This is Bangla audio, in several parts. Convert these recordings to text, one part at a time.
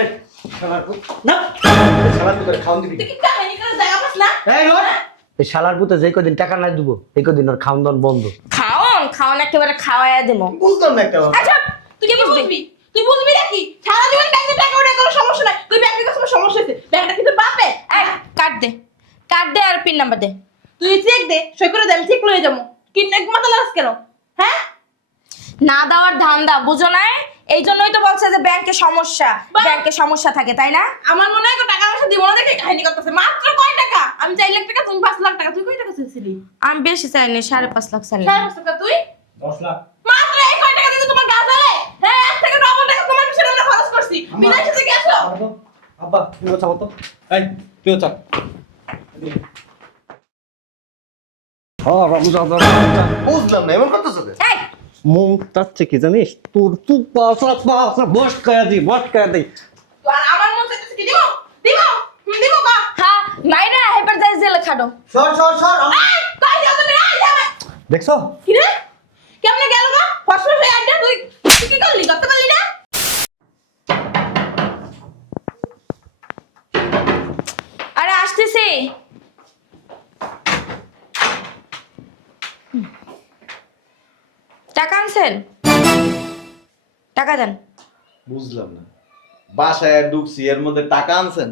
এই না শালার পুতের খাওন দিবি তুই কি কাহিনী করে দেখা পাস না? এই রোড এই শালার পুতে যে কদিন টাকা না দিব এই কদিন ওর খাওন দাওন বন্ধ। খাওন একেবারে খাওয়াইয়া দেবো। বুঝলাম না একটা আচ্ছা তুই কি বুঝবি? তুই বুঝবি নাকি? সারা জীবন ব্যাংকে টাকা ওঠে কোনো সমস্যা নাই। তুই ব্যাংকে কোনো সমস্যা হইছে। ব্যাংকটা কিন্তু বাপে। এই কাট দে আর পিন নাম্বার দে। তুই চেক দে, সই করে দে, আমি ঠিক লয়ে যাবো। কি এক মাথা লাগাস কেন? হ্যাঁ? না দেওয়ার ধান্দা বুঝো নাই? এই জন্যই তো বলছে যে ব্যাংকে সমস্যা, ব্যাংকে সমস্যা থাকে তাই না? আমার মনে হয় টাকা পয়সা দিব না দেখে কাহিনী করতেছে। মাত্র কয় টাকা? আমি 4 লাখ টাকা, তুমি 5 লাখ টাকা। তুই কয় টাকা চেয়েছিলি? আমি বেশি চাইনি, 5.5 লাখ চাইনি। 5.5 টাকা তুই? 10 লাখ মাত্র এই কয় টাকা দিতে তোমার গা জ্বলে? হ্যাঁ, এক থেকে ডবল টাকা তোমার পিছনে আমরা খরচ করছি। বিদেশে থেকে গেছো? আব্বা তুই চাও তো এই তুই চা বুঝলাম না এমন করতেছ এই মুখ চাচ্ছে কি জানিস তোর তুই পাঁচ বস করে দি তো আর আমার মন চাইতেছে কি দিব? দিব? দিব কা? হ্যাঁ মাইরা হেপার যাই জেলে খাডো। সর এই, কই যাও তুমি? এই যাবে। দেখছো কি রে? কেমনে গেল গা? ফসফসে আড্ডা তুই কি করলি? করতে পারলি না? আরে আসতেছি। টাকা আনছেন? টাকা দেন। বুঝলাম না বাসায় ঢুকছি এর মধ্যে টাকা আনছেন?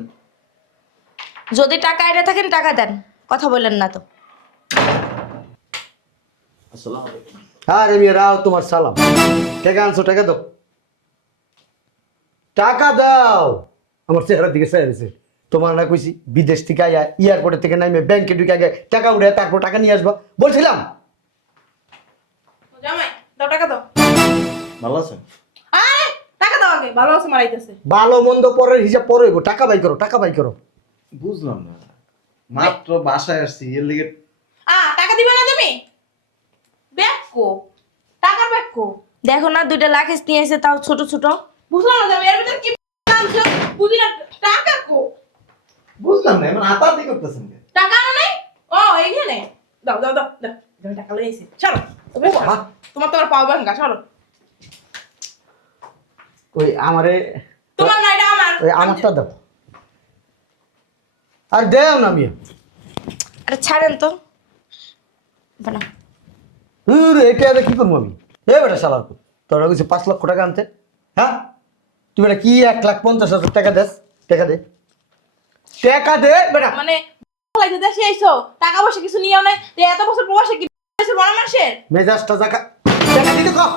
যদি টাকা এনে থাকেন টাকা দেন, কথা বললেন না তো। আসসালামু আলাইকুম। আরে মেয়েরাও তোমার সালাম টাকা আনছো টাকা দাও টাকা দাও আমার চেহারার দিকে চাইছে তোমার না কইছি বিদেশ থেকে আয়া এয়ারপোর্ট থেকে নাইমে ব্যাংকে ঢুকে আগে টাকা উঠে তারপর টাকা নিয়ে আসবা বলছিলাম জামাই, দাও টাকা দাও। ভালো আছেন? আরে, টাকা দাও আগে। ভালো আছে মারাইতেছে। ভালো মন্দ পরের হিসাব পরে হইবো টাকা বাই করো বুঝলাম না মাত্র বাসায় আসছি এর লিগে টাকা দিবে না তুমি? ব্যাগ কো? টাকার ব্যাগ কো? দেখো না দুইটা লাকেজ নিয়ে এসে তাও ছোট ছোট। বুঝলাম না জামাই, এর ভিতর কি আনছো? বুঝি না। টাকা কো? বুঝলাম না এমন আতাতি করতেছেন কেন? টাকা আনো নাই? ও, এইখানে। দাও দাও দাও দাও। আমি টাকা লই আইছি। চলো। হ্যাঁ। তোমার পাও ভাঙ্গা, চলো। ওই আমারে তোমার না, এটা আমার। ওই আমারটা দাও আর দেও না মিয়া আরে ছাড়েন তো বানা। এটা কি করবো আমি এ বেটা শালার তোরা কিছু 5 লক্ষ টাকা আনতে হ্যাঁ তুই বেটা কি 1,50,000 টাকা দেস টাকা দে বেটা মানে লাগতে দেশে আইছো, টাকা পয়সা কিছু নিয়েও নাই। তো এত বছর প্রবাসে কি দেশের বড় মাসের? মেজাজটা টাকা দিতে কম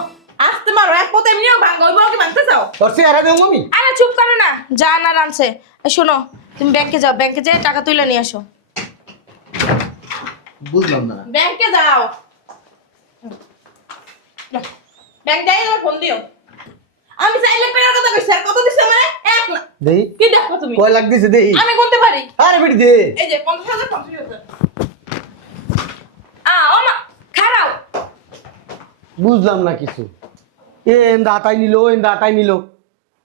আসতে মারো, এক পথে এমনিও ভাঙ্গা, ওই বড়কে ভাঙতে চাও? তোর চেহারা দেবো আমি আরে চুপ করো না, যা না রানছে। এই শোনো, তুমি ব্যাংকে যাও, ব্যাংকে যেয়ে টাকা তুলে নিয়ে আসো। বুঝলাম না ব্যাংকে যাও। ব্যাংক যাই আমার ফোন দিও। আমি 4 লাখ টাকার কথা কইছি, আর কত দিছে আমারে? 1 লাখ। দেই কি দেখো তুমি? কয় লাখ দিছে দেই আমি গুনতে পারি। আরে বেটি দে এই যে 50,000, 50,000। ও মা খারাও। বুঝলাম না কিছু এন্দা আটাই নিল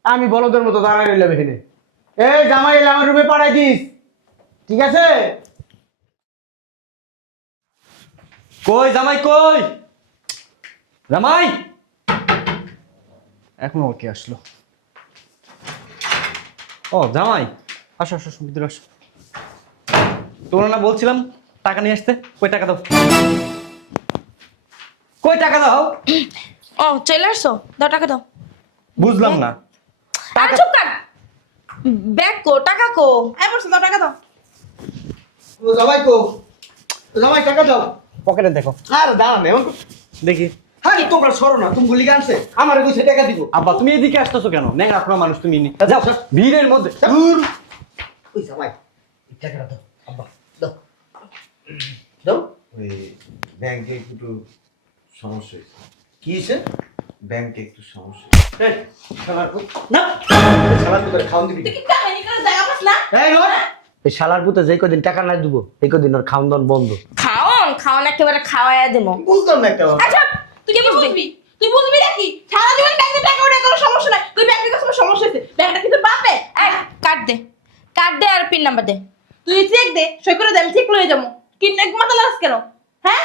আমি বলদের মতো দাঁড়ায় রইলাম এখানে এই জামাই এলে আমার রুমে পাঠাই দিস ঠিক আছে কই জামাই কই জামাই এখন ওকে আসলো ও জামাই আসো আসো ভিতরে আসো তোমরা না বলছিলাম টাকা নিয়ে আসতে কই টাকা দাও কই টাকা দাও ও চলে আসছো, দাও টাকা দাও। বুঝলাম না আরে চুপ কর, ব্যাগ কো, টাকা কো? এই বসে দাও, টাকা দাও। ও জামাই টাকা দাও পকেটে দেখো আর দাঁড়ান এমন দেখি হ্যাঁ তোমরা সরো না তুমি গুলি গানছে আমার কইছে টাকা দিব আব্বা তুমি এদিকে আসতেছো কেন নেই আপনার মানুষ তুমি যাও ভিড়ের মধ্যে দূর ওই জামাই এই টাকাটা দাও আব্বা দাও দাও ওই ব্যাংকে একটু সমস্যা হয়েছে কি হইছে ব্যাংকে একটু সমস্যা এই শালার না শালার পুতের খাওন দিবি তুই কি কাহিনী করে দেখা পাস না? এই রোড এই শালার পুতে যে কদিন টাকা না দিব এই কদিন ওর খাওন দাওন বন্ধ খাওন একেবারে খাওয়াইয়া দেবো। বুঝলাম না একটা আচ্ছা তুই কি বুঝবি? তুই বুঝবি নাকি? সারা জীবন ব্যাংকে টাকা ওঠে কোনো সমস্যা নাই। তুই ব্যাংকে কোনো সমস্যা হইছে। ব্যাংকটা কিন্তু বাপে। এই কাট দে আর পিন নাম্বার দে। তুই চেক দে, সই করে দে, আমি ঠিক লয়ে যাবো। কি এক মাথা লাগাস কেন? হ্যাঁ?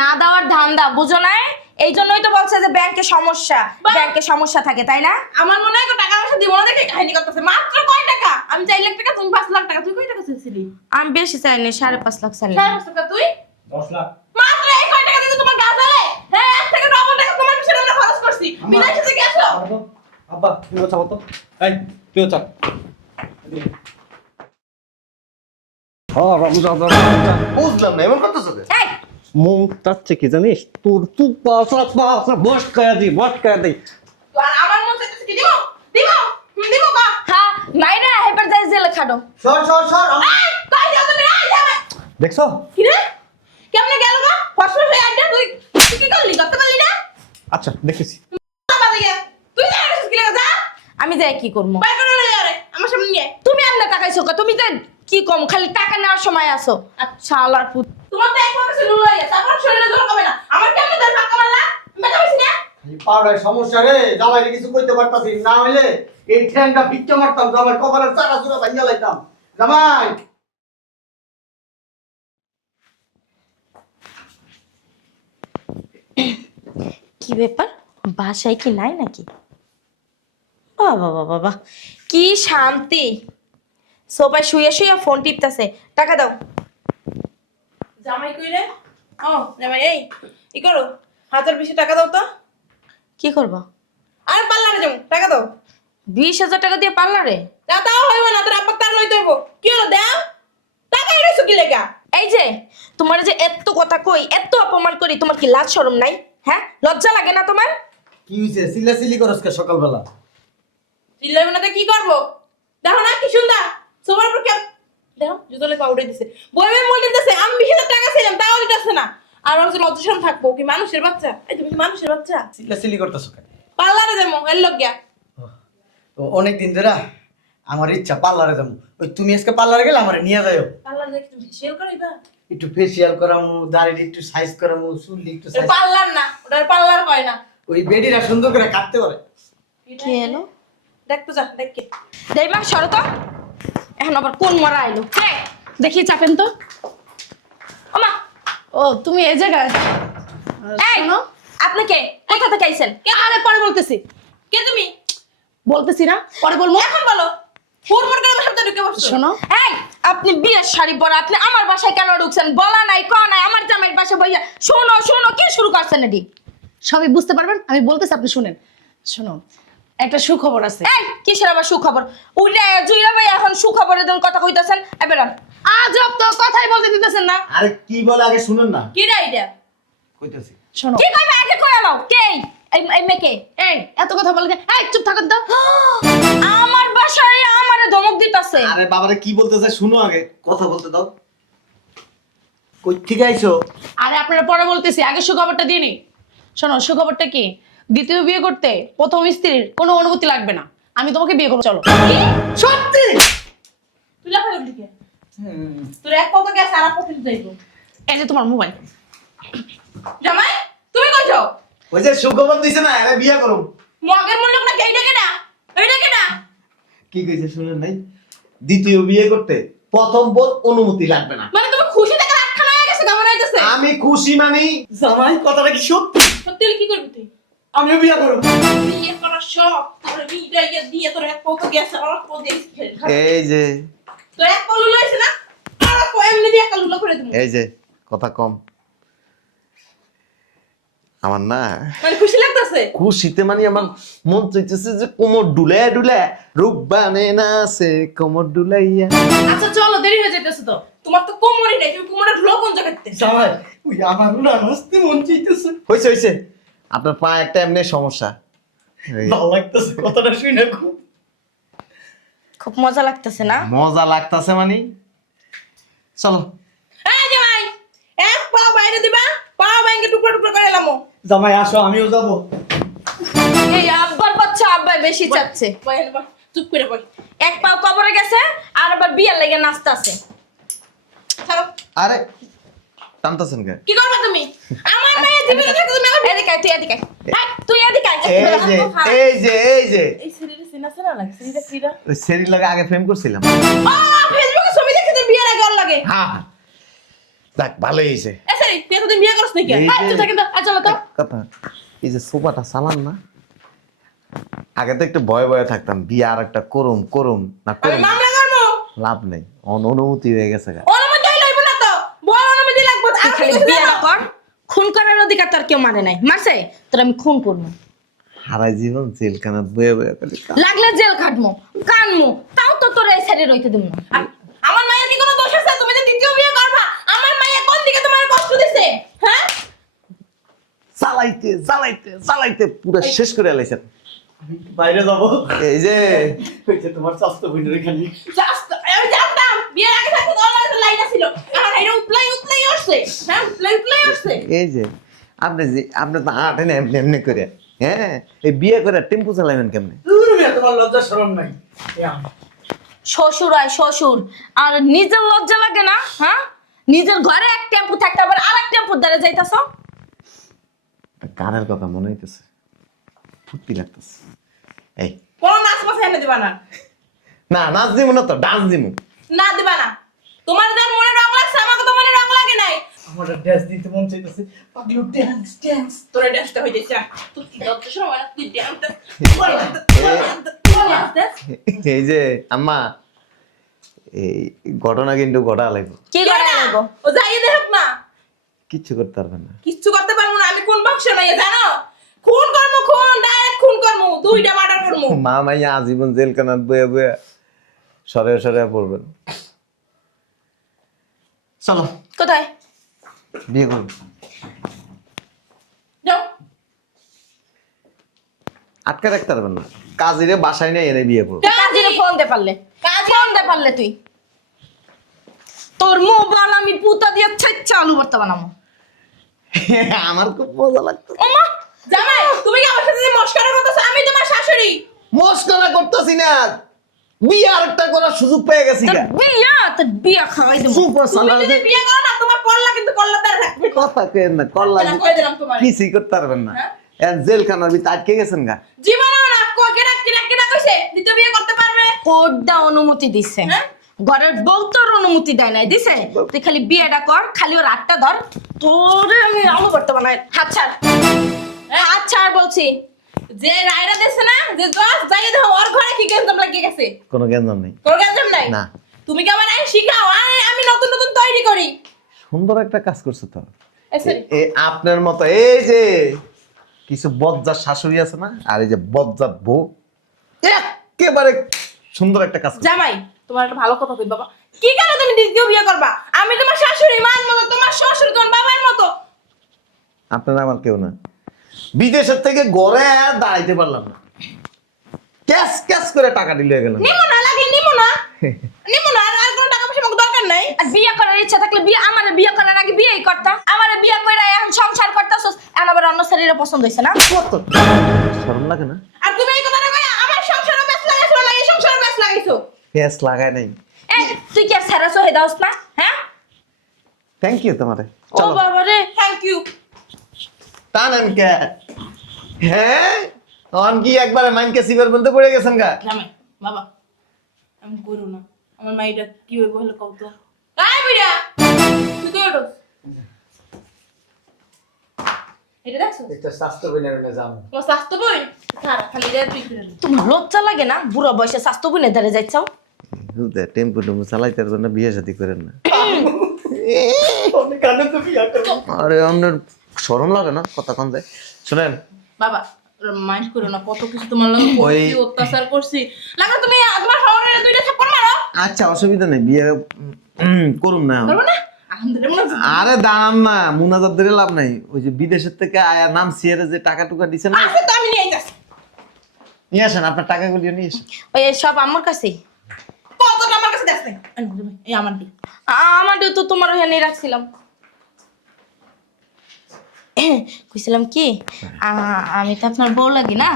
না দেওয়ার ধান্দা বুঝো নাই? এই জন্যই তো বলছে যে ব্যাংকে সমস্যা, ব্যাংকে সমস্যা থাকে তাই না? আমার মনে হয় টাকা পয়সা দিব না দেখে কাহিনী আমি 4 লাখ টাকা, তুমি 5 লাখ টাকা। তুই কয় টাকা চেয়েছিলি? আমি বেশি চাইনি, 5.5 লাখ চাইনি। 5.5 টাকা তুই? 10 লাখ। মাত্র এই কয় টাকা দিতে তোমার গা জ্বলে? হ্যাঁ, এর থেকে ডবল টাকা তোমার পিছনে আমরা খরচ করছি। বিনা সাথে গেছো? আব্বা তুইও চাপ তো। এই তুইও চাপ। বুঝলাম না এমন করতেছো কে? এই মুখ চাচ্ছে কি জানিস, তোর তুই বস করে দিই। তো আর আমার মন চাইতেছে কি দিব? দিব? দিব বা? হ্যাঁ মাইরা হেবার যাই জেলে খাটো। সর সর সর এই, কই যাও তুমি? এই যাবে। দেখছো? কি রে? কেমনে গেল গো? ফসফসে আড্ডা তুই কি করলি? করতে পারলি না? আচ্ছা দেখেছি। বাবা গিয়া। তুই যা রে কি লাগা যা। আমি যাই কি করবো? বাইরে করে লই আরে। আমার সামনে নিয়ে আয়। তুমি আমনা টাকাইছো কা? তুমি যে কি কম খালি টাকা নেওয়ার সময় আসো। শালার পুত। তোমার তো এক মাস লুল হয়ে গেছে। আমার শরীরে জোর কমে না। আমার কেমনে ধর ফাঁকা মারলা? মেটা হইছি না? পাড়ায় সমস্যা রে, জামাইরে কিছু কইতে পারতাছি না, হইলে এই ঠ্যাংটা ভিক্ষা মারতাম, জামাই কপালের চাকা চূড়া ভাঙিয়া লাইতাম। জামাই কি ব্যাপার, বাসায় কি নাই নাকি? বাবা বাবা বাবা, কি শান্তি। সোফায় শুয়ে শুয়ে ফোন টিপতেছে। টাকা দাও। জামাই কই রে? ও, জামাই এই ই করো। 1020 টাকা দাও তো। কি করবা? আর পাল্লারে যাও। টাকা দাও। 20,000 টাকা দিয়ে পার্লারে? তা তাও হইব না, তোর আব্বা তার লইতে হইব। কি হলো দাও? টাকা এসো কি লেগা? এই যে তোমার যে এত কথা কই, এত অপমান করি, তোমার কি লাজ শরম নাই? হ্যাঁ, লজ্জা লাগে না তোমার? কি হইছে, চিল্লাচিল্লি করস কে সকালবেলা? চিল্লাইব না তো কি করব? দেখো না কি সুন্দর। সোমার উপর কেন দেখো জুতো লেখা উড়ে দিছে। বইবে মোল দিতেছে। আমি 20,000 টাকা ছিলাম তাও দিতেছে না। আর আমার যে লজ্জা শরম থাকবো কি মানুষের বাচ্চা? এই তুমি কি মানুষের বাচ্চা? চিল্লাচিল্লি করতেছ কেন? পাল্লারে যাবো এর লোক গিয়া। অনেক দিন ধরে আমার ইচ্ছা পার্লারে যাবো। ওই তুমি আজকে পার্লারে গেলে আমার নিয়ে যাও। পাল্লারে যাই তুমি ফেসিয়াল করাইবা? একটু ফেসিয়াল করামু, দাড়ি একটু সাইজ করামু, চুল একটু এটা সাইজ। পাল্লার না, ওটা পাল্লার কয় না। ওই বেডিরা সুন্দর করে কাটতে পারে। কি এলো? দেখতো যা দেখকে। দেই মা সরো তো। এখন আবার কোন মরা আইলো? কে? দেখি চাপেন তো। ওমা, ও তুমি এই জায়গায় এই শোনো, আপনি কে? কোথা থেকে আইছেন? আরে পরে বলতেছি, কে তুমি? বলতেছি না পরে বলবো। এখন বলো। হুড়মুড় করে আমার সাথে ঢুকে বসছো। শোনো এই আপনি বিয়ের শাড়ি পরা, আপনি আমার বাসায় কেন ঢুকছেন? বলা নাই ক নাই, আমার জামাইয়ের বাসায় বইয়া শোনো শোনো কি শুরু করছেন এডি? সবই বুঝতে পারবেন, আমি বলতেছি আপনি শুনেন। শোনো একটা সুখবর আছে। এই কিসের আবার সুখবর? উইরা জুইরা ভাই এখন সুখবরের দিন কথা কইতাছেন। এবেরান আজব তো কথাই বলতে দিতেছেন না। আরে কি বলে আগে শুনুন না। কি রে এটা? কইতাছি। শোনো কি কইবা আগে কই আলো? কে? এই মেকে এই এত কথা বলে যে এই চুপ থাকুন তো। আমার বাসায় আমারে ধমক দিতাছে। আরে বাবারে কি বলতে চাই শুনো আগে। কথা বলতে দাও। কই থেকে আইছো? আরে আপনারা পরে বলতেছি, আগে সুখবরটা দিয়ে নি। শোনো সুখবরটা কি, দ্বিতীয় বিয়ে করতে প্রথম স্ত্রীর কোনো অনুমতি লাগবে না। আমি তোমাকে বিয়ে করবো, চলো। সত্যি? তুই লাফাই উঠলি কে? তোর এক পাও তো গেছে আর এক পাও কিন্তু যাইবো। এই যে তোমার মোবাইল। জামাই তুমি কই যাও? ওই যে সুখবর দিছে না এরা বিয়ে করুম। মগের মূল্য না এইটা কেডা? এইটা কেডা? কি কইছে শুনেন নাই? দ্বিতীয় বিয়ে করতে প্রথম বোর অনুমতি লাগবে না। মানে তুমি খুশি থেকে আটখানা হয়ে গেছে কেমন হইতেছে? আমি খুশি মানি। জামাই কথাটা কি সত্যি? সত্যি হলে কি করবি তুই? আমিও বিয়ে করব। বিয়ে করার শখ তোর বিয়েটা ইয়ে দিয়ে তোর এক পাও তো গেছে আর এক পাও দিয়ে এই যে তোর এক পাও লুলো হয়েছে না আর এক পাও এমনি দিয়ে একটা লুলো করে দিবো। এই যে কথা কম। আমার না মানে খুশি লাগতেছে? খুশিতে মানে আমার মন চাইতেছে যে কোমর ডুলে ডুলে রূপ বানে না সে কোমর ডুলাইয়া। আচ্ছা চলো, দেরি হয়ে যেতেছে তো। তোমার তো কোমরই নাই, তুমি কোমরে ঢুলো কোন জায়গাতে? জামাই ওই আমার না নাচতে মন চাইতেছে। হইছে হইছে আপনার পা একটা এমনি সমস্যা। এই, ভালো লাগতেছে কথাটা শুনে খুব। খুব মজা লাগতেছে না? মজা লাগতাছে মানে চলো। এই জামাই এক পাও বাইরে দিবা, পাও ভাঙে টুকরো টুকরো করে এলামো। জামাই আসো, আমিও যাব। এই আব্বার বাচ্চা আব্বাই বেশি চাচ্ছে। বয় এনে বয়, চুপ করে বয়। এক পাও কবরে গেছে আর আবার বিয়ের লাগে নাচতাছে। ছাড়ো। আরে টানতাছেন কে? কি করবা তুমি? আমার মেয়ে জীবিত থাকতে তুমি এখন এদিকে আয়, তুই এদিকে আয়। আয়, তুই এদিকে আয়। এই যে এই যে এই যে এই শরীরে সিনাছে না লাগে শরীরে কিরা? ওই সেরির লগে আগে প্রেম করছিলাম। ফেসবুকে ছবি দেখে তোর বিয়ের আগে ওর লাগে। হ্যাঁ হ্যাঁ। দেখ ভালোই হয়েছে। এ সরি তুই এতদিন বিয়ে করছ নাকি? এই এই যে চুপ থাকেন তো, চলো তো। কথা এই যে সোফাটা চালান না, আগে তো একটু ভয়ে ভয়ে থাকতাম বিয়ে আর একটা করুম করুম না আমি করুম। মামলা করব। লাভ নেই, অনুমতি হয়ে গেছে গা। অনুমতি লইব না তো, বড় অনুমতি লাগবে। তুই আর খালি কিছু বিয়েটা জানো? কর। খুন করার অধিকার তোর কেউ মানে নাই, মারছে তোর আমি খুন করবো, হারাই জীবন জেলখানাত বয়ে বয়ে খালি লাগলে জেল খাটমো কানমো, তাও তো তোর এই সাইডে রইতে দেবো না। আর আমার মায়ের কি কোনো দোষ আছে? তুমি যে দ্বিতীয় বিয়ে করবা, আমার মাইয়া কোন দিকে তোমার কষ্ট দিছে? হ্যাঁ? চালাইতে চালাইতে চালাইতে পুরো শেষ করে আলাইছেন। বাইরে যাবো। এই যে হয়েছে তোমার স্বাস্থ্য বোনের এখানে। আমি জানতাম বিয়ের আগে থাকতে তো আমার একটা লাইন ছিল। এখন এটা উতলাই আসছে। হ্যাঁ, উতলাই আসছে। এই যে আপনি তো হাঁটেন এমনি এমনি করে, হ্যাঁ এই বিয়ে করে টেম্পু চালাবেন কেমনে? তোমার লজ্জা শরম নাই। শ্বশুর হয় শ্বশুর, আর নিজের লজ্জা লাগে না? হ্যাঁ, নিজের ঘরে এক টেম্পু থাকতে আবার আর এক টেম্পুর দ্বারা যাইতাছ। গানের কথা মনে হইতেছে, ফুর্তি লাগতেছে। এই কোনো নাচ মাছ এনে দিবা না। না, নাচ দিব না তো, ডান্স দিব। না দিবা না। তোমার যার মনে রং লাগছে, আমাকে তো মনে রং লাগে নাই। আমার ড্যান্স দিতে মন চাইতেছে। পাগলু ড্যান্স। তোরা ড্যান্সটা হইতেছে। তুই যত সময় না তুই ড্যান্সটা। এই যে আম্মা, এই ঘটনা কিন্তু ঘটা লাগবে, কি করে লাগবো? ও যাই দেখ না। কিচ্ছু করতে পারবেন না। কিচ্ছু করতে পারবো না। আমি কোন বংশ নাই জানো? খুন করবো, খুন ডাইরেক্ট খুন করবো, দুইটা মার্ডার করবো। মা মাইয়া আজীবন জেলখানাত বয়ে বয়ে সরে সরে পড়বেন। চলো কোথায়? বিয়ে করুন। যাও। আটকে রাখতে পারবেন না, কাজিরে বাসায় নিয়ে এনে বিয়ে করবো। কাজিরে ফোন দে পারলে, ফোন দে পারলে তুই। তোর মোবাইল আমি পুতা দিয়ে চালু করতে বানাবো। আমার খুব মজা লাগতো। ওমা, জামাই, তুমি কি আমার সাথে যে মস্করা করতেছো? আমি তোমার শাশুড়ি। মস্করা করতেছি না, বিয়ে আরেকটা করার সুযোগ পেয়ে গেছি তোর গা। বিয়া খাওয়াই দেবো। সুপার তুমি সালার যদি বিয়ে করো না, তোমার কল্লা কিন্তু কল্লাদার থাকবে। কথা কেন না, কল্লা না, কয়ে দিলাম তোমার। কিছুই করতে পারবেন না। হ্যাঁ? জেলখানার ভিতরে আটকে গেছেন গা। জীবনেও না, কেনা কইছে দ্বিতীয় বিয়ে করতে পারবে। কোডটা অনুমতি দিছে, হ্যাঁ? ঘরের বউ তোর অনুমতি দেয় নাই, দিছে? তুই খালি বিয়েটা কর, খালি ওর আটটা ধর, তোরে আমি আলু করতে বানাই। হাত ছাড়, হাত ছাড় বলছি। যে রায়রা দেছে না, যে জজ যাই দাও, ওর ঘরে কি গেঞ্জাম লাগিয়ে গেছে? কোনো গেঞ্জাম নেই। তোর গেঞ্জাম নাই? না। তুমি কি আমার আইন শিখাও? আমি নতুন নতুন তৈরি করি। সুন্দর একটা কাজ করছো তো। sorry। আপনার মতো এই যে কিছু বজ্জাত শাশুড়ি আছে না, আর এই যে বজ্জাত বউ, একেবারে সুন্দর একটা কাজ করছো। জামাই, তোমার একটা ভালো কথা কই বাবা। কি কেন তুমি দ্বিতীয় বিয়ে করবা? আমি তোমার শাশুড়ি মার মতো, তোমার শ্বশুর তোমার বাবার মতো। আপনারা আমার কেউ না। বিদেশের থেকে গড়ে আর দাঁড়াইতে পারলাম না, ক্যাশ ক্যাশ করে টাকা দিলে গেলাম। নিমো না, লাগে নিমো না। নিমো না, আর কোনো টাকা পয়সা আমাকে দরকার নাই। আর বিয়ে করার ইচ্ছা থাকলে আমারে বিয়ে করার আগে বিয়েই করতা। আমারে বিয়ে করে এখন সংসার করতাছস, এখন আবার অন্য শরীরে পছন্দ হইছে না? কত শরম লাগে না? আর তুমি এই কথাটা কই আমার সংসারে ব্যাস লাগাইছো না, এই সংসারে ব্যাস লাগাইছো। ক্যাশ লাগায় নাই। এই তুই কি আর সারা সহে দাওস না? হ্যাঁ, থ্যাংক ইউ তোমারে। ও চলো বাবা রে, থ্যাংক ইউ। টানেন কে? হ্যাঁ, অন কি একবারে মাইনকে সিবার বলতে পড়ে গেছেন গা? জামাই, বাবা, আমি করো না। আমার মাইটা কি হইব হলো কও তো। আয় বুইড়া, তুই কই ওঠোস? এটা দেখছো? একটা স্বাস্থ্য বোনের যাবো। তোমার স্বাস্থ্য বই? খারাপ, খালি রে তুই করে। তোমার লজ্জা লাগে না? বুড়ো বয়সে স্বাস্থ্য বোনের ধারে যাইছাও। টেম্পু টেম্পু চালাইতে জন্য বিয়ে শাদী করেন না। কানে তো বিয়া করবো। আরে আপনার শরম লাগে না কথা কন যায়? শুনেন, বাবা, মাইন্ড করো না, কত কিছু তোমার লগে ওই- করছি, অত্যাচার করছি। লাগা তুমি তোমার শহরে দুইটা থাপ্পড় মারো। আচ্ছা অসুবিধা নেই, বিয়ে করুন না। করবো না? আলহামদুলিল্লাহ মনে হচ্ছে। আরে দাঁড়ান না, মুনাজাত ধরে লাভ নাই। ওই যে বিদেশের থেকে আয়া নাম সিয়ারে যে টাকা টুকা দিছে না, আছে তো, আমি নিয়ে যাচ্ছি। নিয়ে আসেন, আপনার টাকাগুলো নিয়ে আসেন। ওই সব আমার কাছেই। কতটা আমার কাছে দেখ নাই। এই আমার দি। আমারও তো তোমার ওখানে রাখছিলাম। কইছিলাম কি, আমি তো আপনার বউ লাগি না,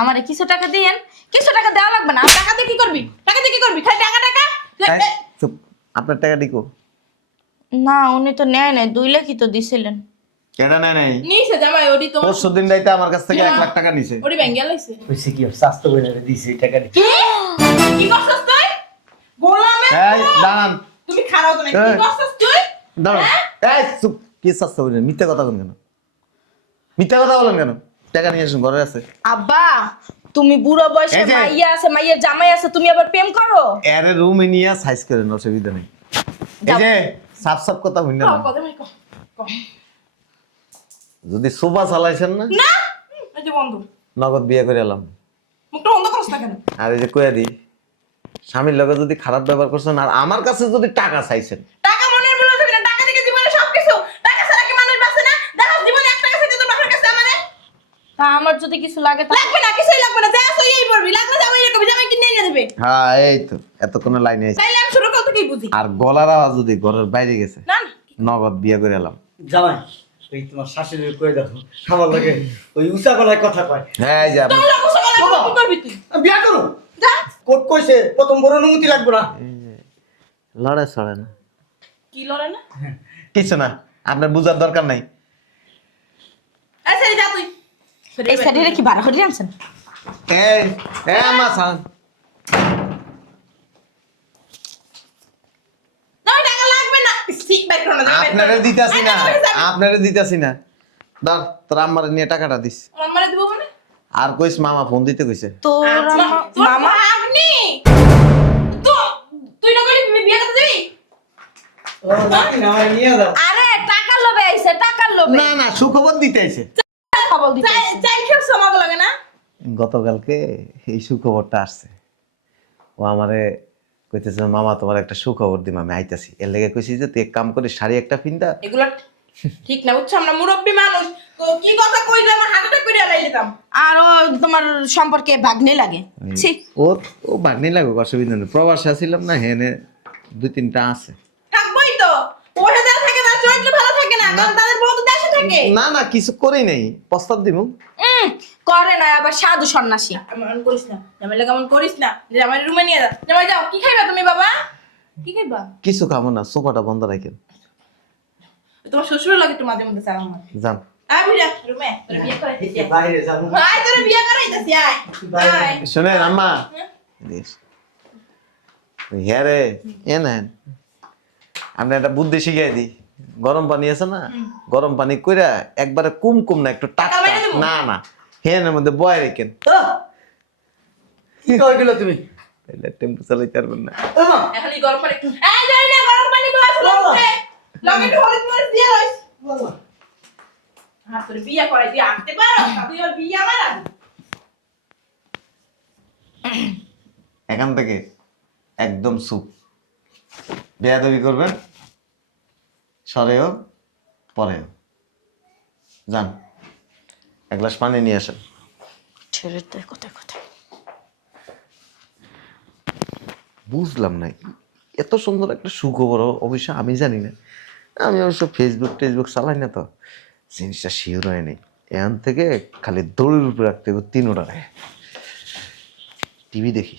আমারে কিছু টাকা দিয়েন। কিছু টাকা দেওয়া লাগবে না। টাকা দিয়ে কি করবি? টাকা দিয়ে কি করবি? খালি টাকা টাকা। এই, চুপ, আপনার টাকা দিকো না, উনি তো নেয় নাই, 2 লাখই তো দিছিলেন। কেডা নেয় নাই? নিছে জামাই, ওডি তোমার পরশু দিন রাইতে আমার কাছ থেকে 1 লাখ টাকা নিছে। ওডি ব্যাঙ্গেল হইছে। হইছে কি স্বাস্থ্য বোনের দিছে এই টাকা দিয়ে। কি? কি করছস তুই? গোলামে এই দাঁড়ান, তুমি খারাপ তো না। কি করছস তুই? দাঁড়ান। এই চুপ, কি শাস্তা বলেন? মিথ্যা কথা বলেন কেন? মিথ্যা কথা বলেন কেন? টাকা নিয়ে আসুন, ঘরে আছে। আব্বা, তুমি বুড়ো বয়সে এই যে- মাইয়া আছে, মাইয়ের জামাই আছে, তুমি আবার প্রেম করো? এর রুমে নিয়ে সাইজ করে না, অসুবিধা নেই। এই যে সাপ সাপ কথা হইনা না, কথা ভাই কম যদি সোফা চালাইছেন না না এই যে বন্ধ নগদ বিয়ে করে এলাম। মুখটা বন্ধ করছ না কেন? আর এই যে কইয়া দি, স্বামীর লগে যদি খারাপ ব্যবহার করছেন আর আমার কাছে যদি টাকা চাইছেন, টাকা মনের মূল্য থাকে না, টাকা থেকে জীবনে সবকিছু। টাকা ছাড়া কি মানুষ বাঁচে না? দেখো জীবনে 1 টাকা চাইতে তোর বাবার কাছে আমারে তা আমার যদি কিছু লাগে তা লাগবে না, কিছুই লাগবে না, যা আছে এই পড়বি, লাগলে জামাই এরকম জামাই কিনে নিয়ে দেবে। হ্যাঁ এই তো এতক্ষণ লাইনে আছে। তাইলে আমি ছোট কাল থেকেই বুঝি। আর গলার আওয়াজ যদি ঘরের বাইরে গেছে, না না নগদ বিয়ে করে এলাম। জামাই ওই তোমার শাশুড়ি কই দেখো খাবার লাগে ওই উঁচা গলায় কথা কয়। হ্যাঁ এই যে আপনি- তোর লোক সকালে কি করবি তুই? আমি বিয়া করো যা কোট কইছে প্রথম বড় অনুমতি লাগবে না। লড়ে চড়ে না, কি লড়ে না? কিছু না, আপনার বুঝার দরকার নাই। আচ্ছা যা তুই। এই সাইডে কি বাড়া হরি আনছেন? এই এই আমার সান না টাকা লাগবে না। ঠিক বাইক করো না। আপনারে দিতাছি না, আপনারে দিতাছি না। ধর তোর আম্মারে নিয়ে টাকাটা দিস। আমারে দিব মানে? আর কইস মামা ফোন দিতে কইছে। তোর মামা আপনি তো তুই না বলি বিয়ে করতে যাবি? ও নাকি না আমার নিয়ে দাও। আরে টাকার লোভে আইছে, টাকার লোভে না না সুখবর দিতে আইছে। খবর দিতে চাই চাই খেয়ে সমাগ লাগে না? গতকালকে এই সুখবরটা আসছে। ও আমারে কইতেছে মামা তোমার একটা সুখবর দিম, আমি আইতাছি। এর লেগে কইছি যে তুই এক কাম করে শাড়ি একটা পিন্দা। এগুলা ঠিক না বুঝছো, আমরা মুরব্বী মানুষ, তো কি কথা কইলে আমার হার্ট অ্যাটাক করে আলাই যেতাম। আর ও তোমার সম্পর্কে ভাগ্নে লাগে। ছি ও ও বাগনি লাগুক, অসুবিধা নেই। প্রবাসে আসিলাম না, হেনে 2-3টা আছে। থাকবোই তো, ওরা যারা থাকে তার চরিত্র ভালো থাকে না, কারণ তাদের বউ তো দেশে থাকে। না না কিছু করেই নাই, প্রস্তাব দিমু। করে না আবার সাধু সন্ন্যাসী। এমন করিস না, জামাইলে কেমন করিস না, যে আমার রুমে নিয়ে যা। জামাই যাও, কি খাইবা তুমি বাবা? কি খাইবা? কিছু খাবো না, সোফাটা বন্ধ রাখেন। তোমার শ্বশুর লাগে একটু মাঝে মধ্যে চালাম আমার। যান। আয় বিরা রুমে, তোর বিয়ে করাইতেছি আয়। বাইরে যাবো। আয় তোর বিয়ে করাইতেছি আয়। আয়। শোনেন আম্মা, হ্যাঁ? হ্যাঁ রে এ নেন, আপনি একটা বুদ্ধি শিখাই দিই। গরম পানি আছে না, গরম পানি কইরা একবারে কুম না, একটু টাকা বাইরে দেবো? না না হেনের মধ্যে বয় রেখেন, কি কই গেল তুমি? তাহলে টেম্পো চালাইতে পারবেন না। ও মা এখন এই গরম পানি একটু এই যাই না, গরম পানি গ্লাস লগে লগে একটু হলুদ মরিচ দিয়ে রইস। বাবা আর তোর বিয়ে করাই দিয়ে আনতে পারো, তুই ওর বিয়ে আমার আগে। এখান থেকে একদম সুপ। বেয়াদবি করবেন, সরেও পরেও। যান, এক গ্লাস পানি নিয়ে আসেন। ছেড়ে দে কোথায় কোথায়। বুঝলাম না, এত সুন্দর একটা সুখবর অবশ্য আমি জানি না। আমি অবশ্য ফেসবুক চালাই না, তো জিনিসটা শিওর হয় নাই। এখান থেকে খালি দড়ির উপরে রাখতে হবে 3 টিভি দেখি।